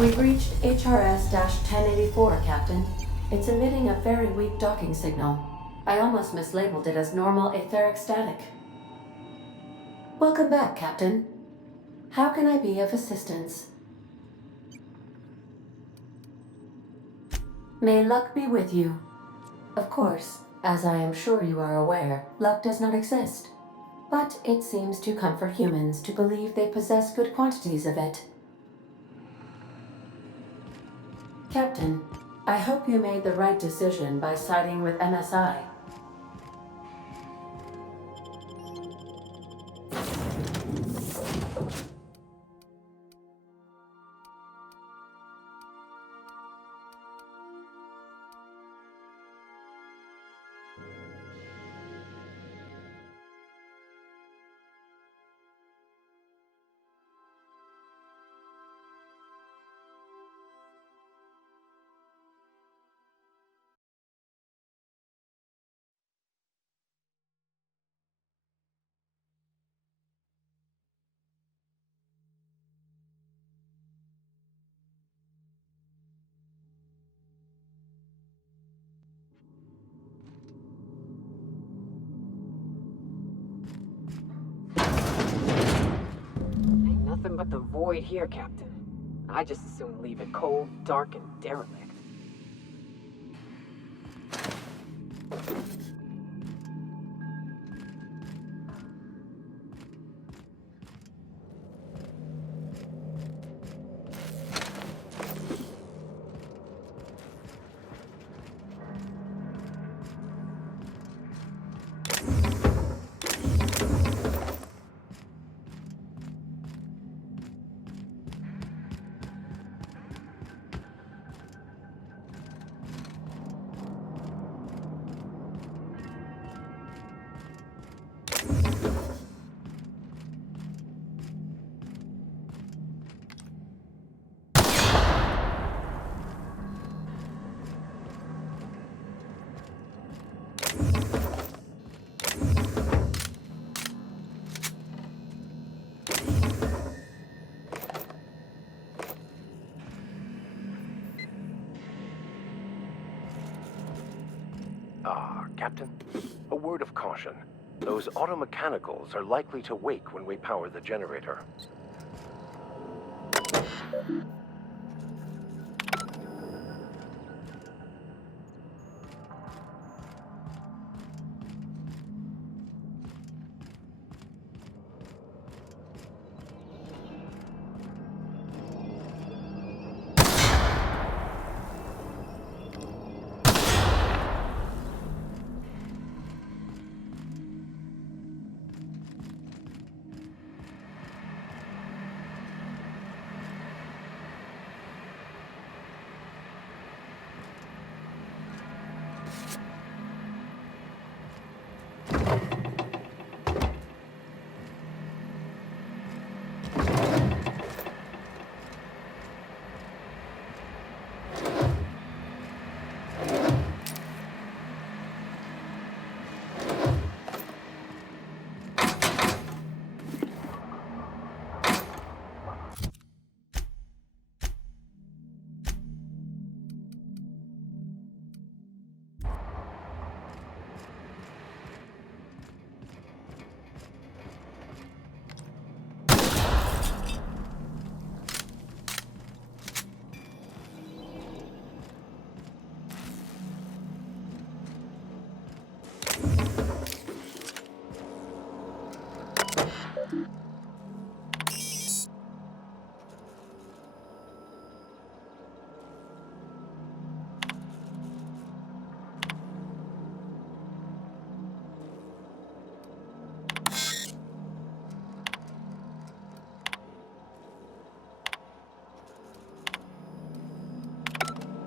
We've reached HRS-1084, Captain. It's emitting a very weak docking signal. I almost mislabeled it as normal etheric static. Welcome back, Captain. How can I be of assistance? May luck be with you. Of course, as I am sure you are aware, luck does not exist. But it seems to comfort humans to believe they possess good quantities of it. Captain, I hope you made the right decision by siding with MSI. Nothing but the void here, Captain. I just as soon leave it cold, dark, and derelict. Captain, a word of caution. Those automechanicals are likely to wake when we power the generator.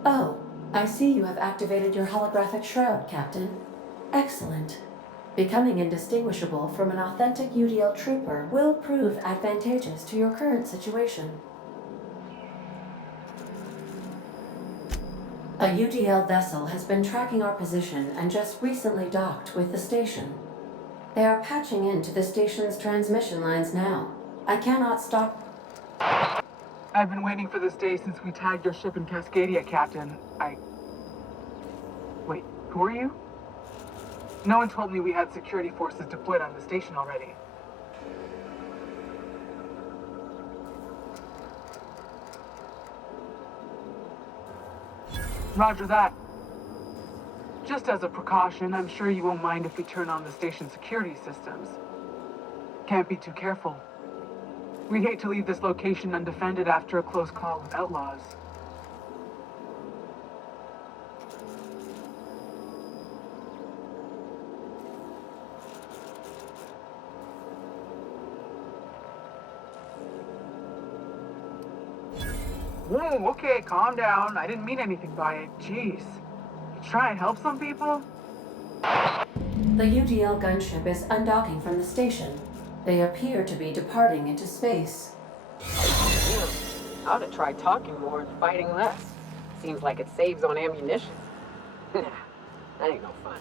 Oh, I see you have activated your holographic shroud, Captain. Excellent. Becoming indistinguishable from an authentic UDL trooper will prove advantageous to your current situation. A UDL vessel has been tracking our position and just recently docked with the station. They are patching into the station's transmission lines now. I cannot stop... I've been waiting for this day since we tagged your ship in Cascadia, Captain. Wait, who are you? No one told me we had security forces deployed on the station already. Roger that. Just as a precaution, I'm sure you won't mind if we turn on the station security systems. Can't be too careful. We'd hate to leave this location undefended after a close call with outlaws. Whoa, okay, calm down. I didn't mean anything by it. Jeez. You try and help some people? The UDL gunship is undocking from the station. They appear to be departing into space. Damn. I ought to try talking more and fighting less. Seems like it saves on ammunition. Nah, that ain't no fun.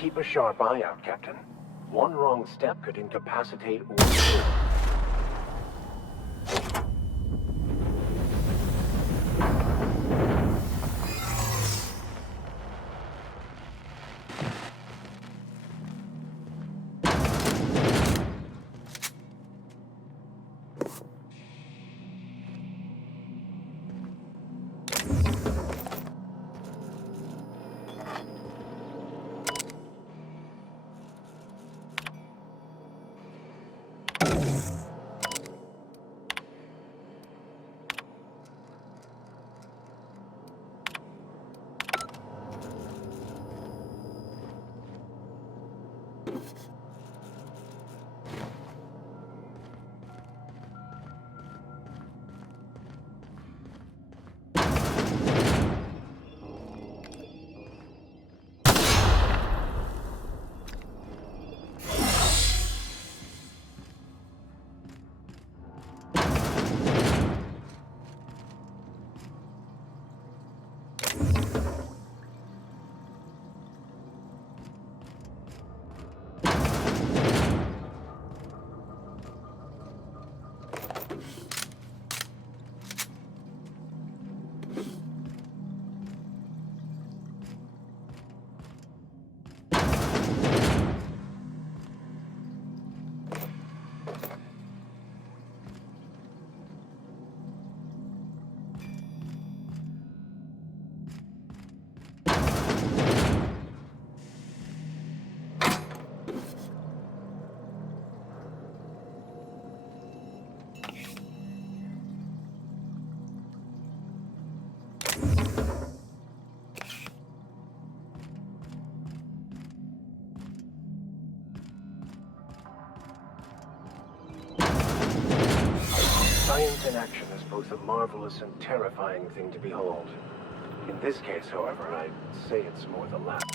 Keep a sharp eye out, Captain. One wrong step could incapacitate or kill. Science in action is both a marvelous and terrifying thing to behold. In this case, however, I'd say it's more the latter.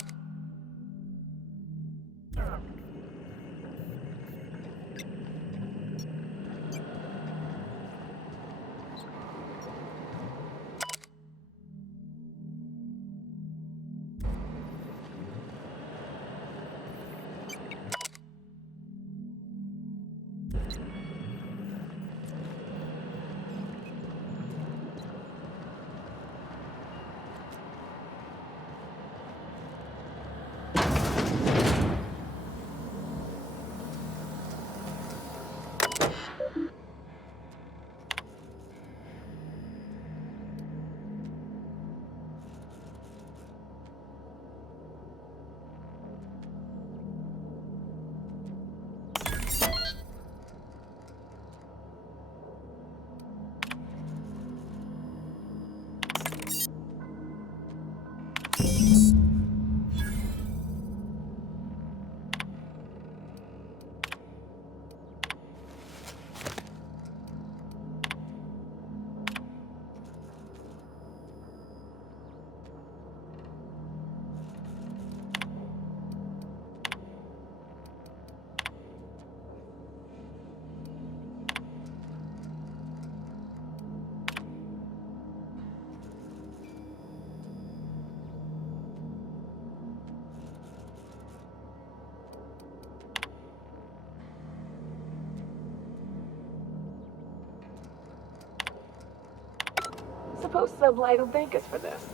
Suppose Sublight will thank us for this.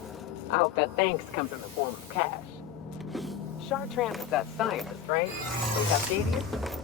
I hope that thanks comes in the form of cash. Chartrand is that scientist, right? From Cascadia?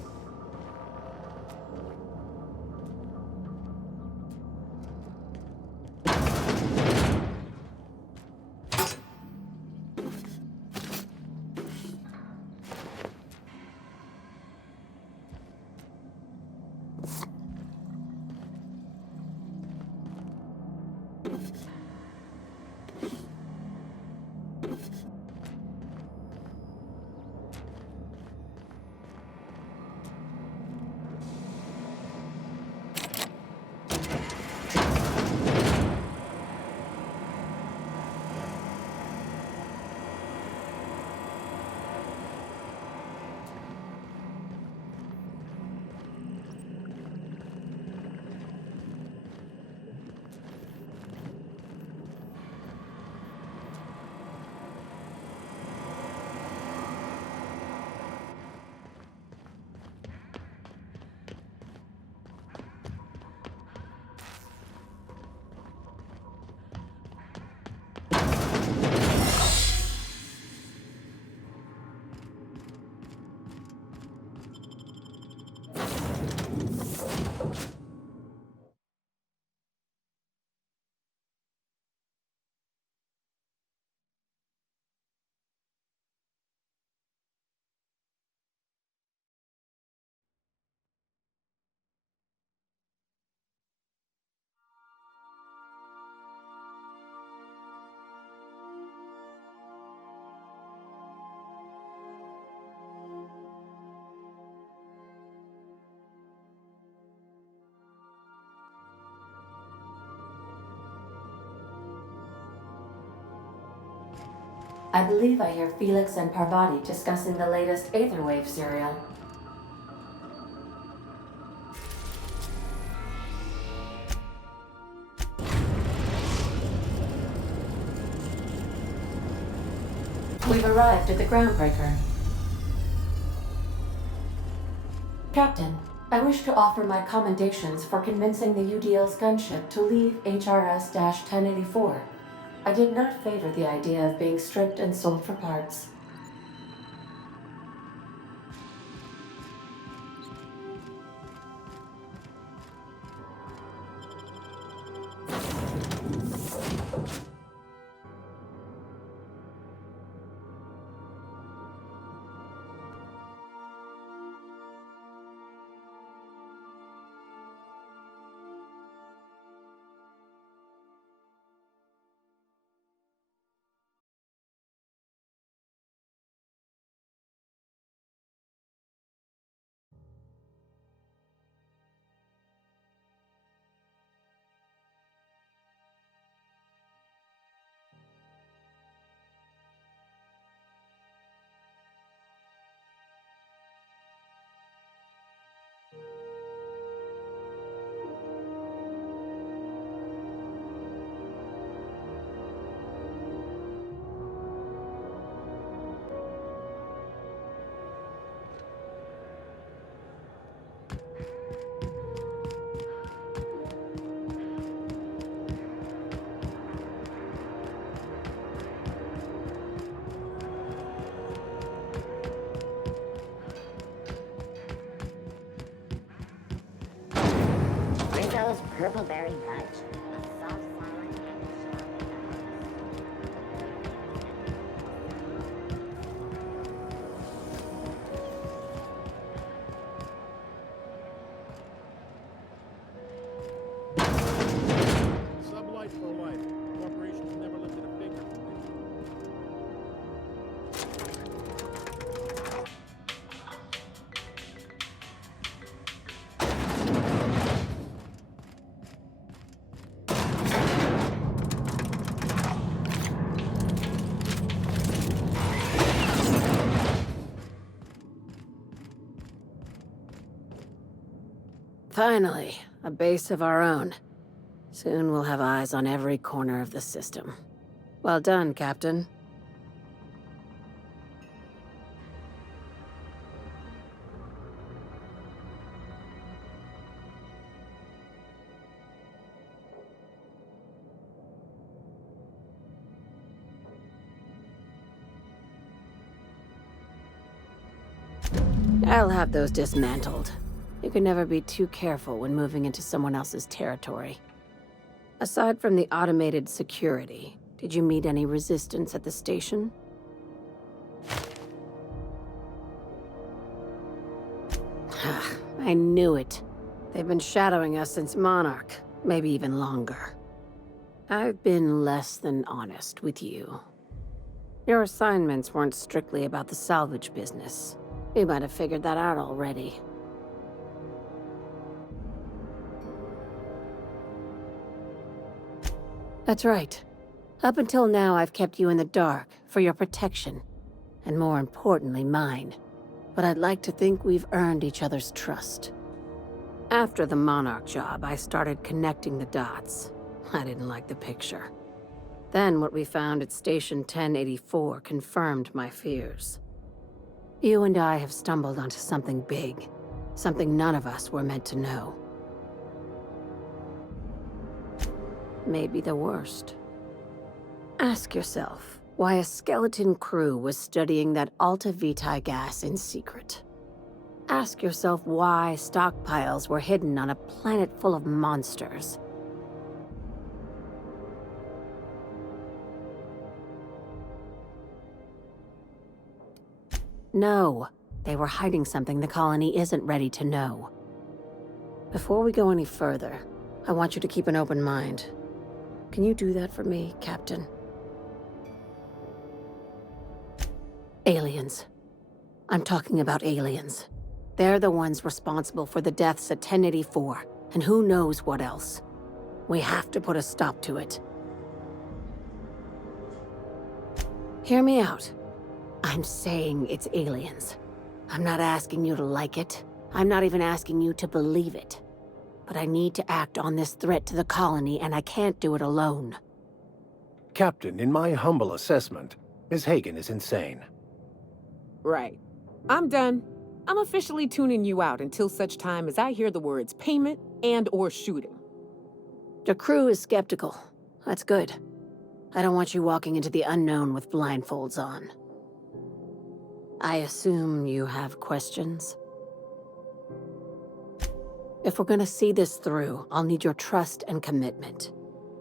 I believe I hear Felix and Parvati discussing the latest Aetherwave serial. We've arrived at the groundbreaker. Captain, I wish to offer my commendations for convincing the UDL's gunship to leave HRS-1084. I did not favor the idea of being stripped and sold for parts. purple berry fudge. A soft salad. Sublight for life. Corporations never lifted a finger for me. Finally, a base of our own. Soon we'll have eyes on every corner of the system. Well done, Captain. I'll have those dismantled. You can never be too careful when moving into someone else's territory. Aside from the automated security, did you meet any resistance at the station? I knew it. They've been shadowing us since Monarch, maybe even longer. I've been less than honest with you. Your assignments weren't strictly about the salvage business. You might have figured that out already. That's right. Up until now, I've kept you in the dark for your protection, and more importantly, mine. But I'd like to think we've earned each other's trust. After the Monarch job, I started connecting the dots. I didn't like the picture. Then what we found at Station 1084 confirmed my fears. You and I have stumbled onto something big, something none of us were meant to know. Maybe the worst. Ask yourself why a skeleton crew was studying that Alta Vitae gas in secret. Ask yourself why stockpiles were hidden on a planet full of monsters. No, they were hiding something the colony isn't ready to know. Before we go any further, I want you to keep an open mind. Can you do that for me, Captain? Aliens. I'm talking about aliens. They're the ones responsible for the deaths at 1084, and who knows what else. We have to put a stop to it. Hear me out. I'm saying it's aliens. I'm not asking you to like it. I'm not even asking you to believe it. But I need to act on this threat to the colony, and I can't do it alone. Captain, in my humble assessment, Ms. Hagen is insane. Right. I'm done. I'm officially tuning you out until such time as I hear the words payment and/or shooting. The crew is skeptical. That's good. I don't want you walking into the unknown with blindfolds on. I assume you have questions? If we're gonna see this through, I'll need your trust and commitment.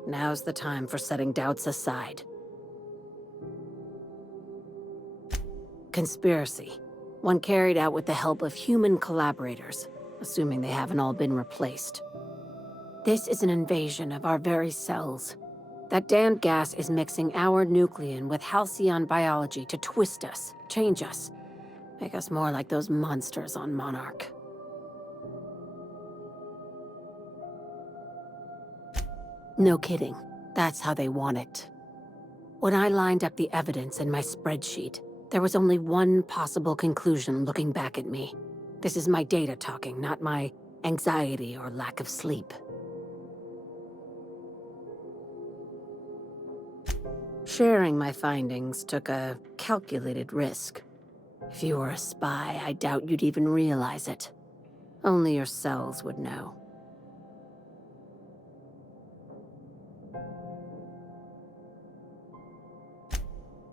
Now's the time for setting doubts aside. Conspiracy. One carried out with the help of human collaborators, assuming they haven't all been replaced. This is an invasion of our very cells. That damned gas is mixing our nucleon with halcyon biology to twist us, change us, make us more like those monsters on Monarch. No kidding. That's how they want it. When I lined up the evidence in my spreadsheet, there was only one possible conclusion looking back at me. This is my data talking, not my anxiety or lack of sleep. Sharing my findings took a calculated risk. If you were a spy, I doubt you'd even realize it. Only your cells would know.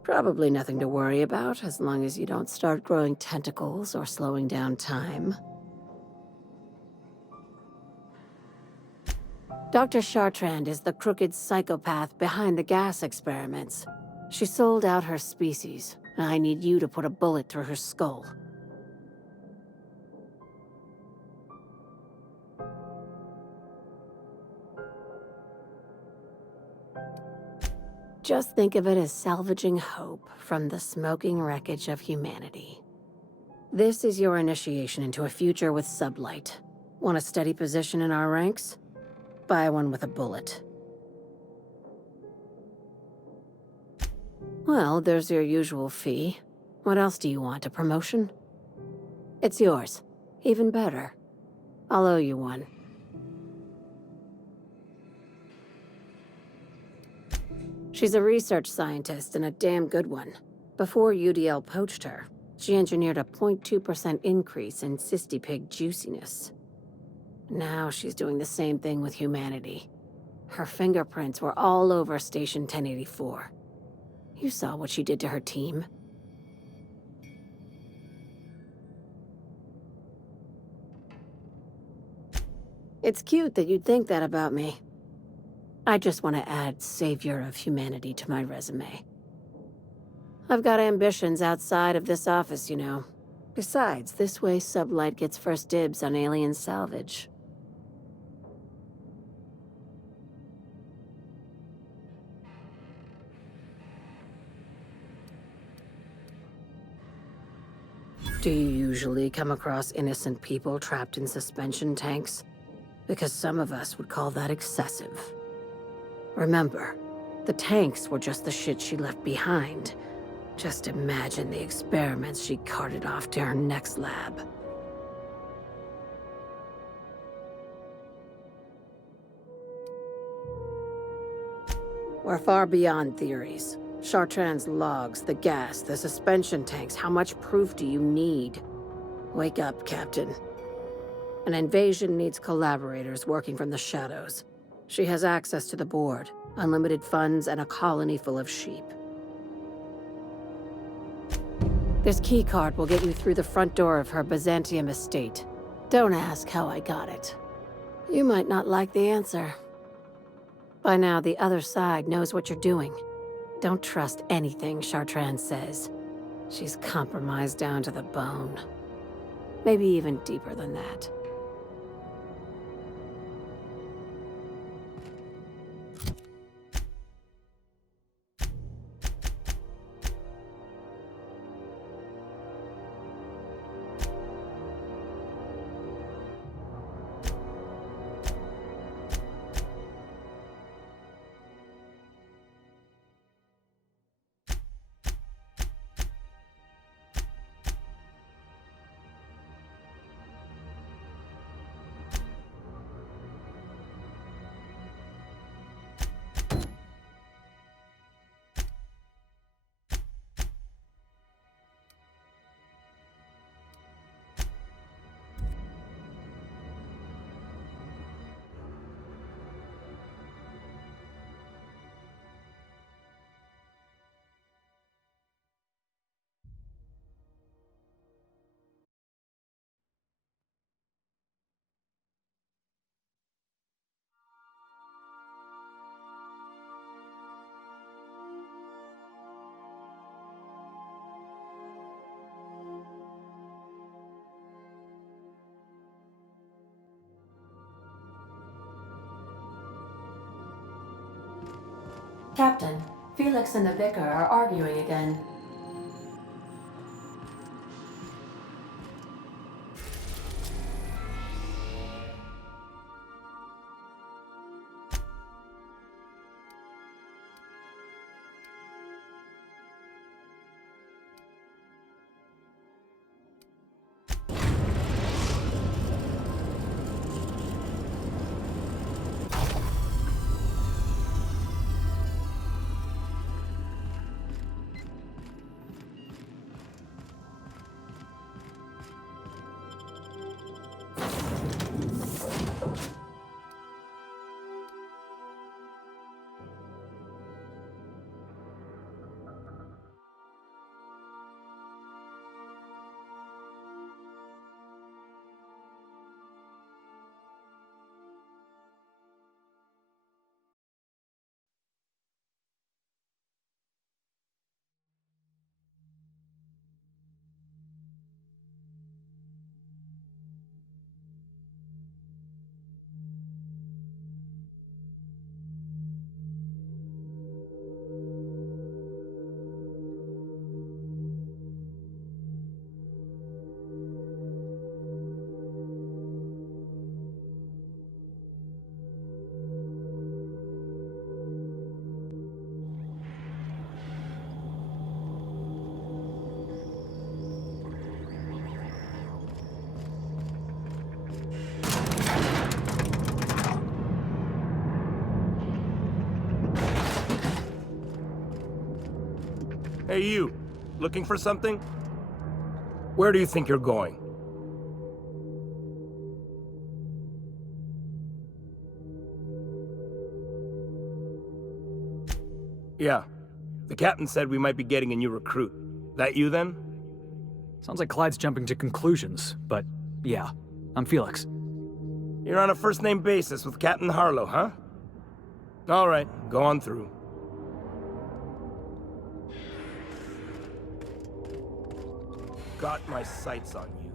Probably nothing to worry about, as long as you don't start growing tentacles or slowing down time. Dr. Chartrand is the crooked psychopath behind the gas experiments. She sold out her species, and I need you to put a bullet through her skull. Just think of it as salvaging hope from the smoking wreckage of humanity. This is your initiation into a future with sublight. Want a steady position in our ranks? Buy one with a bullet. Well, there's your usual fee. What else do you want, a promotion? It's yours. Even better. I'll owe you one. She's a research scientist and a damn good one. Before UDL poached her, she engineered a 0.2% increase in cystipig juiciness. Now she's doing the same thing with humanity. Her fingerprints were all over Station 1084. You saw what she did to her team. It's cute that you'd think that about me. I just want to add savior of humanity to my resume. I've got ambitions outside of this office, you know. Besides, this way Sublight gets first dibs on alien salvage. Do you usually come across innocent people trapped in suspension tanks? Because some of us would call that excessive. Remember, the tanks were just the shit she left behind. Just imagine the experiments she carted off to her next lab. We're far beyond theories. Chartrand's logs, the gas, the suspension tanks, how much proof do you need? Wake up, Captain. An invasion needs collaborators working from the shadows. She has access to the board, unlimited funds, and a colony full of sheep. This keycard will get you through the front door of her Byzantium estate. Don't ask how I got it. You might not like the answer. By now, the other side knows what you're doing. Don't trust anything Chartrand says. She's compromised down to the bone. Maybe even deeper than that. Captain, Felix and the Vicar are arguing again. Hey, you. Looking for something? Where do you think you're going? Yeah. The captain said we might be getting a new recruit. That you, then? Sounds like Clyde's jumping to conclusions, but yeah, I'm Felix. You're on a first-name basis with Captain Harlow, huh? All right, go on through. Got my sights on you.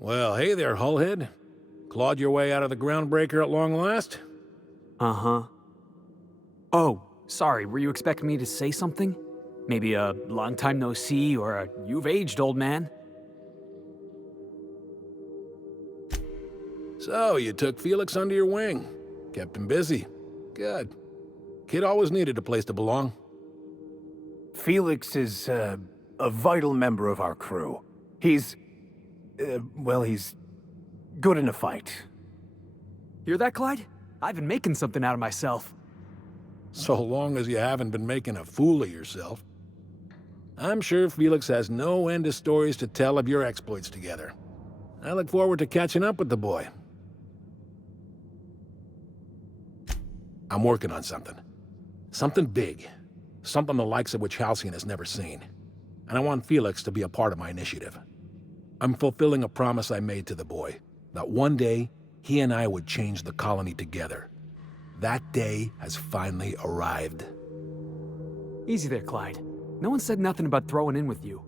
Well, hey there, Hullhead. Clawed your way out of the groundbreaker at long last? Uh-huh. Oh, sorry, were you expecting me to say something? Maybe a long time no see, or a you've aged, old man? So, you took Felix under your wing. Kept him busy. Good. Kid always needed a place to belong. Felix is, a vital member of our crew. He's good in a fight. Hear that, Clyde? I've been making something out of myself. So long as you haven't been making a fool of yourself. I'm sure Felix has no end of stories to tell of your exploits together. I look forward to catching up with the boy. I'm working on something. Something big. Something the likes of which Halcyon has never seen. And I want Felix to be a part of my initiative. I'm fulfilling a promise I made to the boy, that one day, he and I would change the colony together. That day has finally arrived. Easy there, Clyde. No one said nothing about throwing in with you.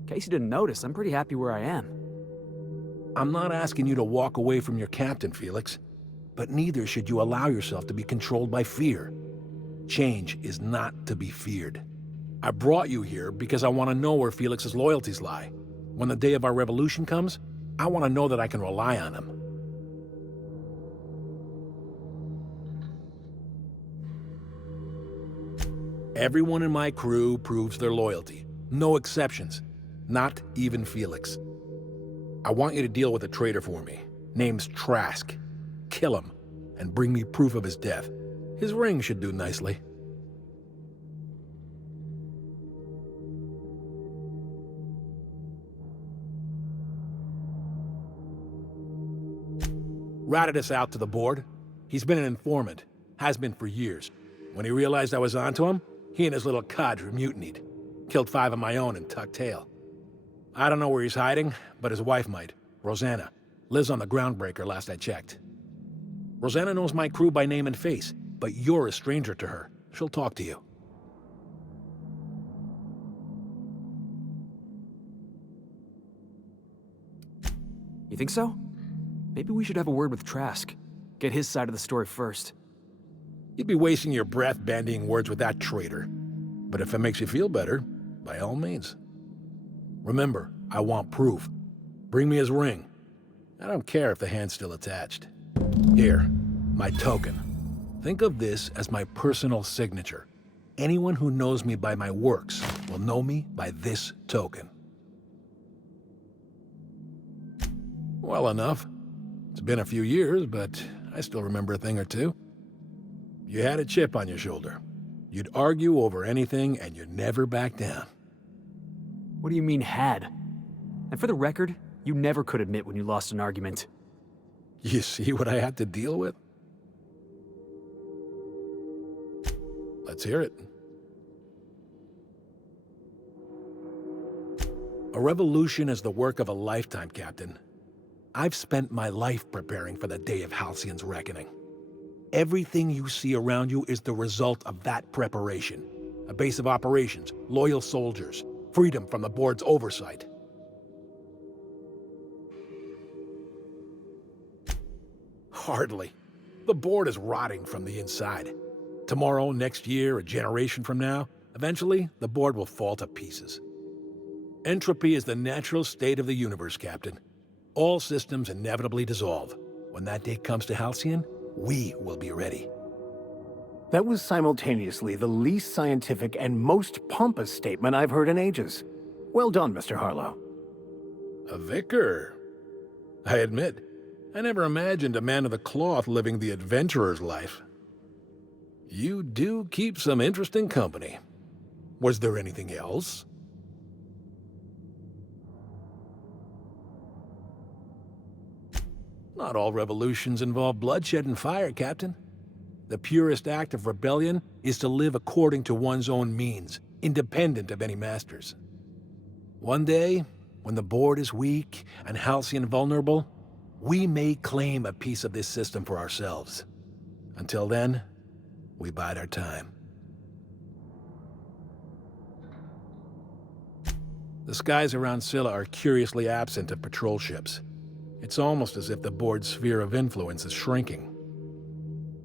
In case you didn't notice, I'm pretty happy where I am. I'm not asking you to walk away from your captain, Felix. But neither should you allow yourself to be controlled by fear. Change is not to be feared. I brought you here because I want to know where Felix's loyalties lie. When the day of our revolution comes, I want to know that I can rely on him. Everyone in my crew proves their loyalty. No exceptions. Not even Felix. I want you to deal with a traitor for me. Name's Trask. Kill him, and bring me proof of his death. His ring should do nicely. Ratted us out to the board. He's been an informant. Has been for years. When he realized I was onto him, he and his little cadre mutinied. Killed 5 of my own and tucked tail. I don't know where he's hiding, but his wife might. Rosanna. Lives on the groundbreaker last I checked. Rosanna knows my crew by name and face, but you're a stranger to her. She'll talk to you. You think so? Maybe we should have a word with Trask. Get his side of the story first. You'd be wasting your breath bandying words with that traitor. But if it makes you feel better, by all means. Remember, I want proof. Bring me his ring. I don't care if the hand's still attached. Here, my token. Think of this as my personal signature. Anyone who knows me by my works will know me by this token. Well enough. It's been a few years, but I still remember a thing or two. You had a chip on your shoulder. You'd argue over anything, and you never back down. What do you mean, had? And for the record, you never could admit when you lost an argument. You see what I had to deal with? Let's hear it. A revolution is the work of a lifetime, Captain. I've spent my life preparing for the day of Halcyon's reckoning. Everything you see around you is the result of that preparation. A base of operations, loyal soldiers, freedom from the board's oversight. Hardly. The board is rotting from the inside. Tomorrow, next year, a generation from now, eventually, the board will fall to pieces. Entropy is the natural state of the universe, Captain. All systems inevitably dissolve. When that day comes to Halcyon, we will be ready. That was simultaneously the least scientific and most pompous statement I've heard in ages. Well done, Mr. Harlow. A vicar. I admit, I never imagined a man of the cloth living the adventurer's life. You do keep some interesting company. Was there anything else? Not all revolutions involve bloodshed and fire, Captain. The purest act of rebellion is to live according to one's own means, independent of any masters. One day, when the board is weak and Halcyon vulnerable, we may claim a piece of this system for ourselves. Until then, we bide our time. The skies around Scylla are curiously absent of patrol ships. It's almost as if the board's sphere of influence is shrinking.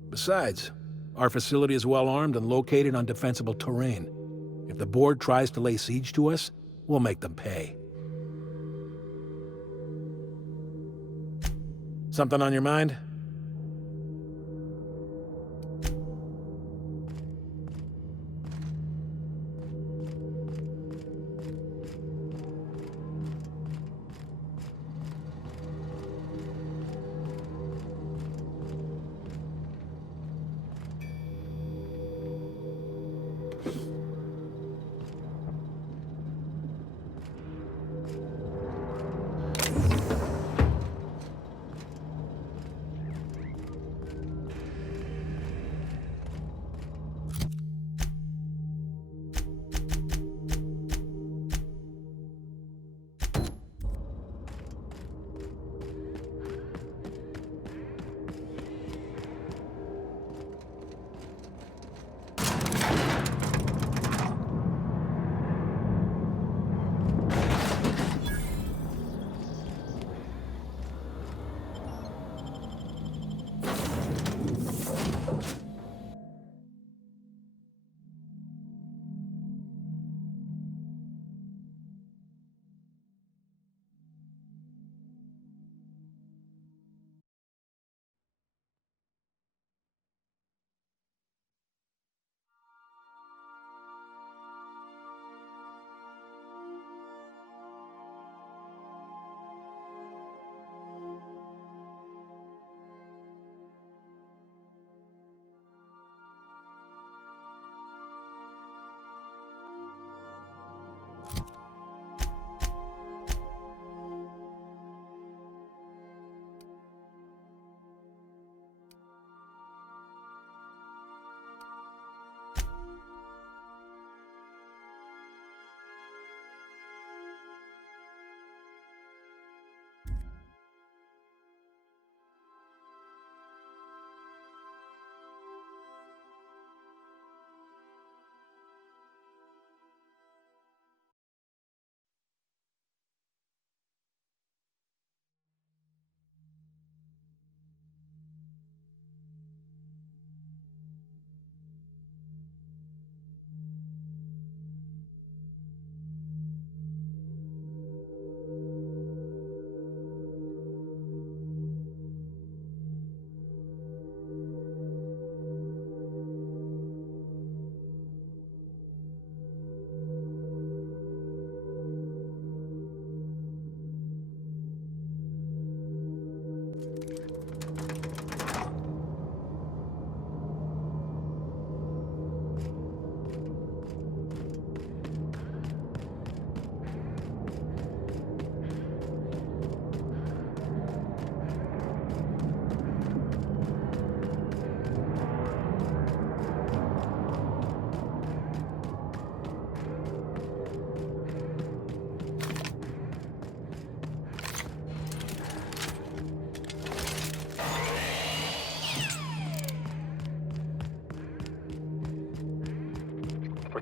Besides, our facility is well armed and located on defensible terrain. If the board tries to lay siege to us, we'll make them pay. Something on your mind?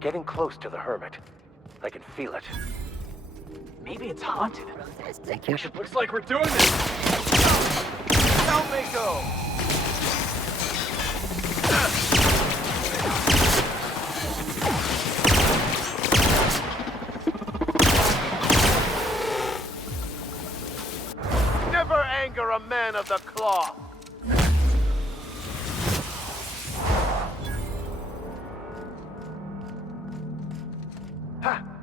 getting close to the hermit. I can feel it. Maybe it's haunted. Process. Looks like we're doing this! Down they go! Never anger a man of the cloth! Ha!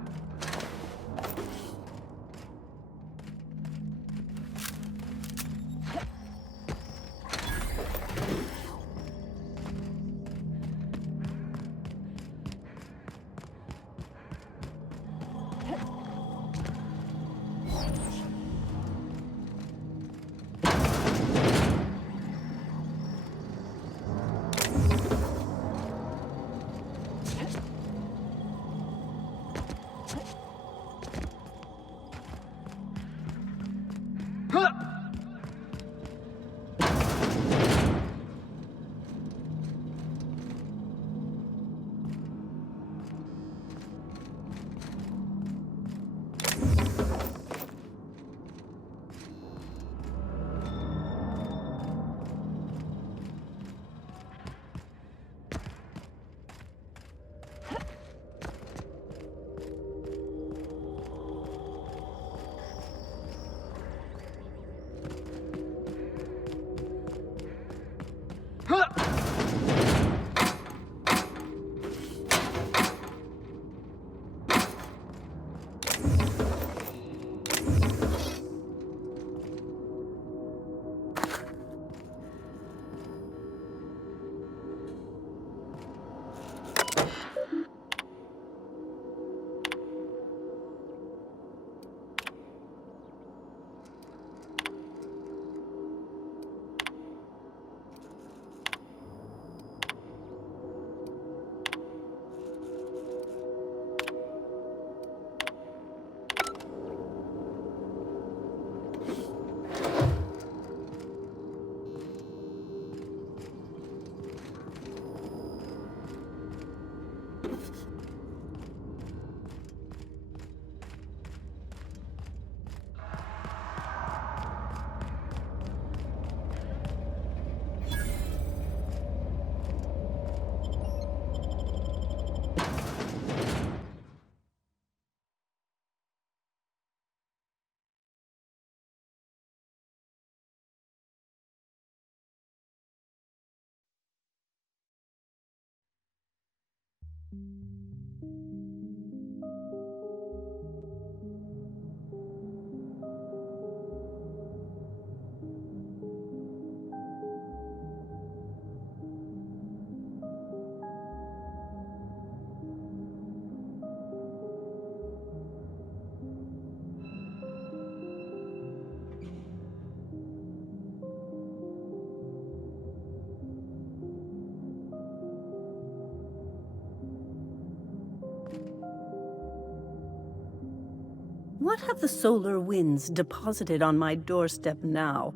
What have the solar winds deposited on my doorstep now?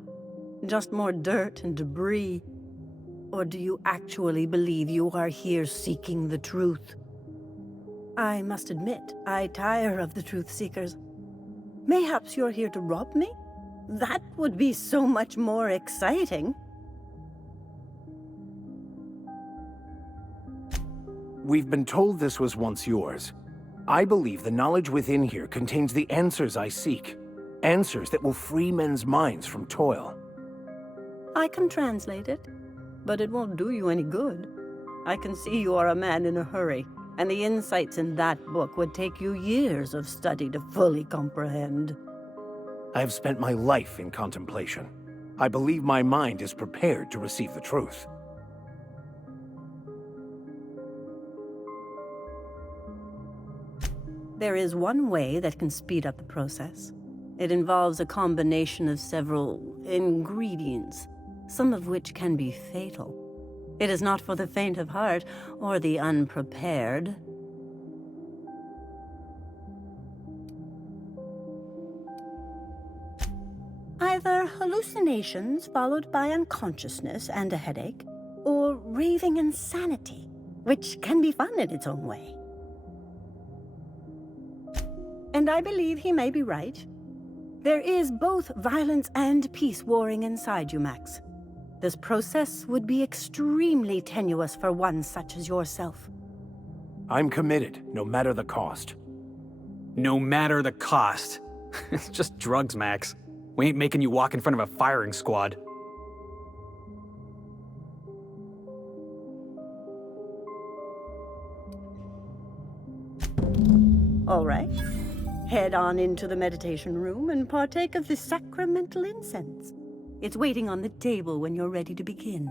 Just more dirt and debris? Or do you actually believe you are here seeking the truth? I must admit, I tire of the truth seekers. Mayhaps you're here to rob me? That would be so much more exciting. We've been told this was once yours. I believe the knowledge within here contains the answers I seek. Answers that will free men's minds from toil. I can translate it, but it won't do you any good. I can see you are a man in a hurry, and the insights in that book would take you years of study to fully comprehend. I have spent my life in contemplation. I believe my mind is prepared to receive the truth. There is one way that can speed up the process. It involves a combination of several ingredients, some of which can be fatal. It is not for the faint of heart or the unprepared. Either hallucinations followed by unconsciousness and a headache, or raving insanity, which can be fun in its own way. And I believe he may be right. There is both violence and peace warring inside you, Max. This process would be extremely tenuous for one such as yourself. I'm committed, no matter the cost. No matter the cost. It's just drugs, Max. We ain't making you walk in front of a firing squad. All right. Head on into the meditation room and partake of the sacramental incense. It's waiting on the table when you're ready to begin.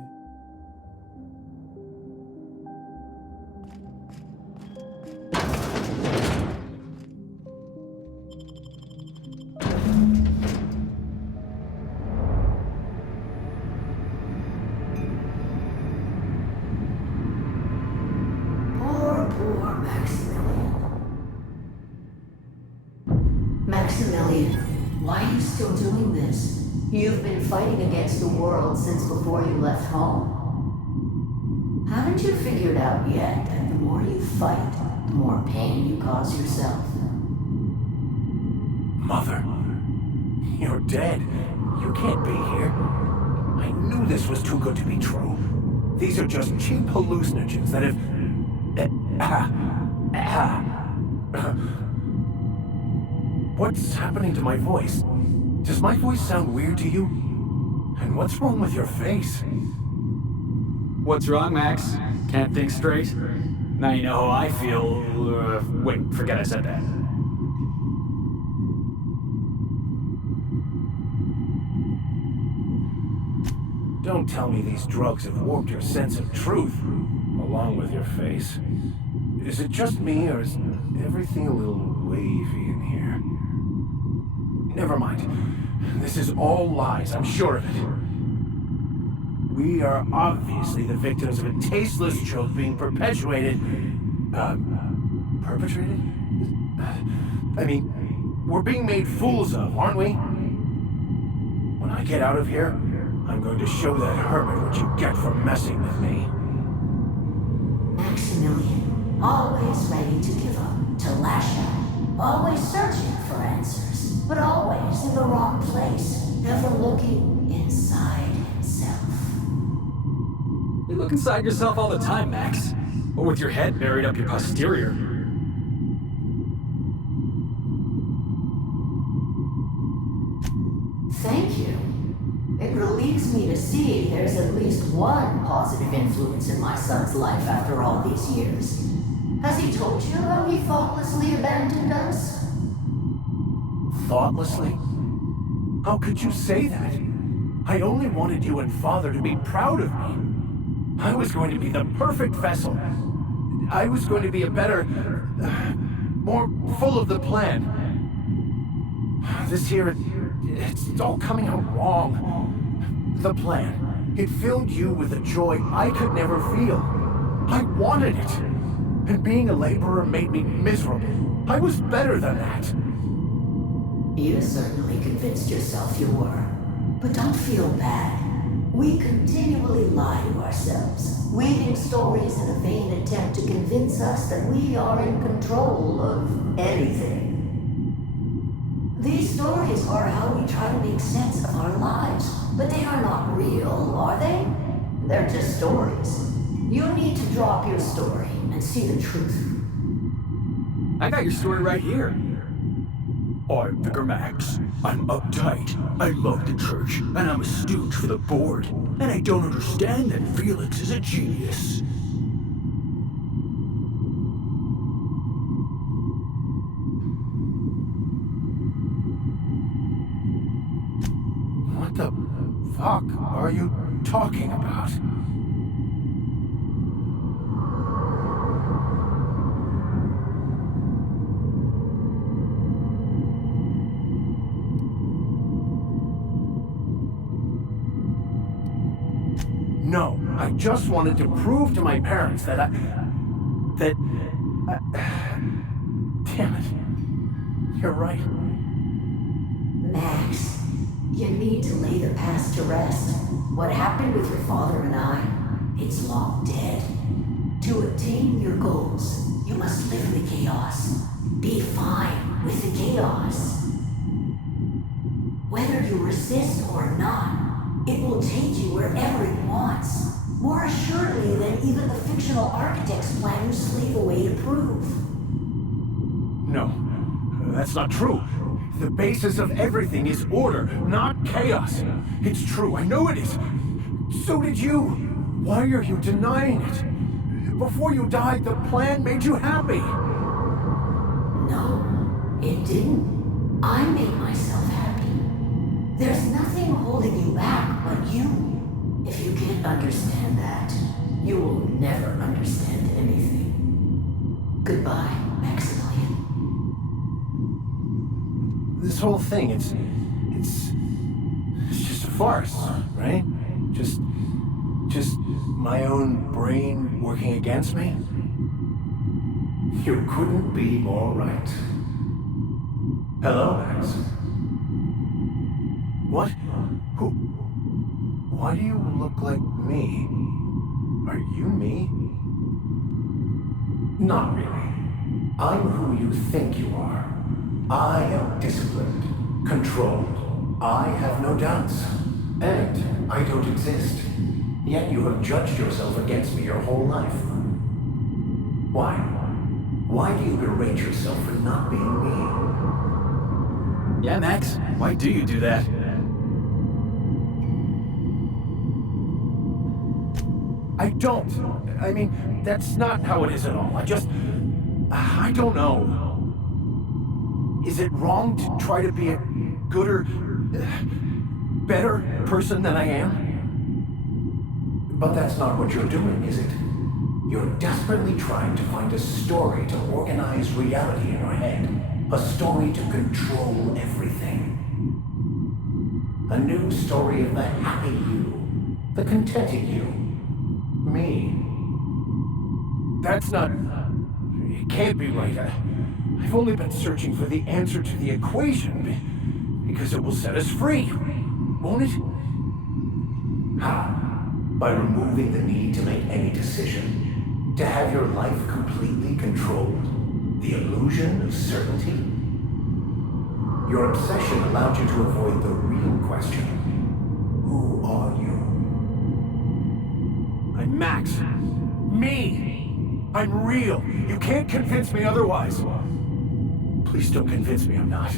Poor Maximilian. Maximilian, why are you still doing this? You've been fighting against the world since before you left home. Haven't you figured out yet that the more you fight, the more pain you cause yourself? Mother, you're dead. You can't be here. I knew this was too good to be true. These are just cheap hallucinogens that have... What's happening to my voice? Does my voice sound weird to you? And what's wrong with your face? What's wrong, Max? Can't think straight? Now you know how I feel. Wait, forget I said that. Don't tell me these drugs have warped your sense of truth, along with your face. Is it just me, or is everything a little wavy in here? Never mind. This is all lies, I'm sure of it. We are obviously the victims of a tasteless joke being perpetuated... perpetrated? I mean, we're being made fools of, aren't we? When I get out of here, I'm going to show that hermit what you get for messing with me. Maximilian, always ready to give up, to lash out, always searching for answers, but always in the wrong place, never looking inside himself. You look inside yourself all the time, Max. Or with your head buried up your posterior. Thank you. It relieves me to see there's at least one positive influence in my son's life after all these years. Has he told you how he thoughtlessly abandoned us? Thoughtlessly? How could you say that? I only wanted you and Father to be proud of me. I was going to be the perfect vessel. I was going to be a better... more full of the plan. This here, it's all coming out wrong. The plan. It filled you with a joy I could never feel. I wanted it. And being a laborer made me miserable. I was better than that. You certainly convinced yourself you were. But don't feel bad. We continually lie to ourselves, weaving stories in a vain attempt to convince us that we are in control of anything. These stories are how we try to make sense of our lives, but they are not real, are they? They're just stories. You need to drop your story and see the truth. I got your story right here. I'm Vicar Max. I'm uptight. I love the church, and I'm a stooge for the board. And I don't understand that Felix is a genius. What the fuck are you talking about? No, I just wanted to prove to my parents that damn it. You're right. Max, you need to lay the past to rest. What happened with your father and I, it's long dead. To attain your goals, you must live in the chaos. Be fine with the chaos. Whether you resist or not, it will take you wherever it wants, more assuredly than even the fictional architect's plan you slave away to prove. No, that's not true. The basis of everything is order, not chaos. It's true, I know it is. So did you. Why are you denying it? Before you died, the plan made you happy. No, it didn't. I made myself happy. There's nothing holding you back but you. If you can't understand that, you will never understand anything. Goodbye, Maximilian. This whole thing, it's just a farce, right? Just my own brain working against me? You couldn't be more right. Hello, Max. What? Who? Why do you look like me? Are you me? Not really. I'm who you think you are. I am disciplined, controlled. I have no doubts. And I don't exist. Yet you have judged yourself against me your whole life. Why? Why do you berate yourself for not being me? Yeah, Max, why do you do that? I don't. I mean, that's not how it is at all. I don't know. Is it wrong to try to be a gooder, better person than I am? But that's not what you're doing, is it? You're desperately trying to find a story to organize reality in your head. A story to control everything. A new story of the happy you. The contented you. Me. That's not... It can't be right. I've only been searching for the answer to the equation because it will set us free, won't it? How? By removing the need to make any decision. To have your life completely controlled. The illusion of certainty. Your obsession allowed you to avoid the real question. Who are you? I'm Max. Me! I'm real. You can't convince me otherwise. Please don't convince me I'm not.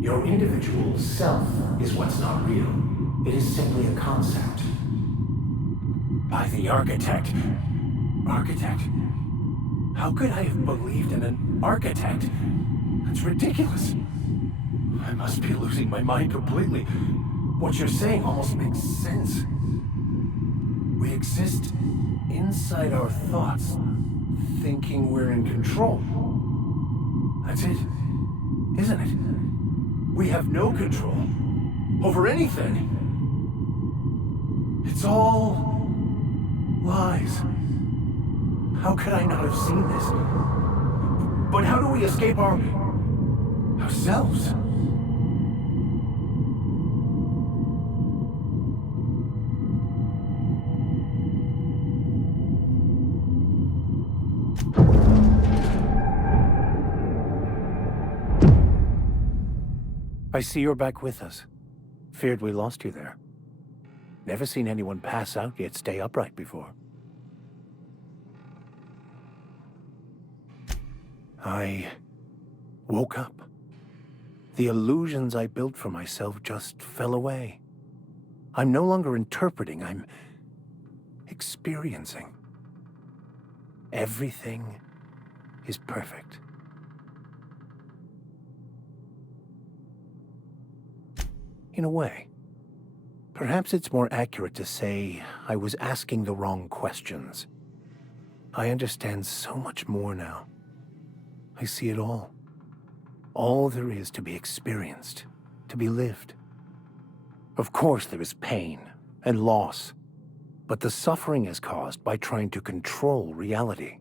Your individual self is what's not real. It is simply a concept. By the architect. Architect? How could I have believed in an architect? That's ridiculous. I must be losing my mind completely. What you're saying almost makes sense. We exist inside our thoughts, thinking we're in control. That's it, isn't it? We have no control over anything. It's all lies. How could I not have seen this? But how do we escape ourselves? I see you're back with us. Feared we lost you there. Never seen anyone pass out yet stay upright before. I woke up. The illusions I built for myself just fell away. I'm no longer interpreting, I'm experiencing. Everything is perfect. In a way. Perhaps it's more accurate to say I was asking the wrong questions. I understand so much more now. I see it all. All there is to be experienced, to be lived. Of course there is pain and loss, but the suffering is caused by trying to control reality,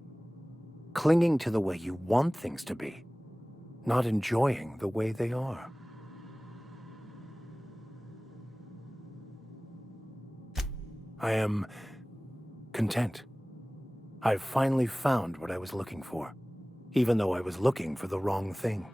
clinging to the way you want things to be, not enjoying the way they are. I am content. I've finally found what I was looking for, even though I was looking for the wrong thing.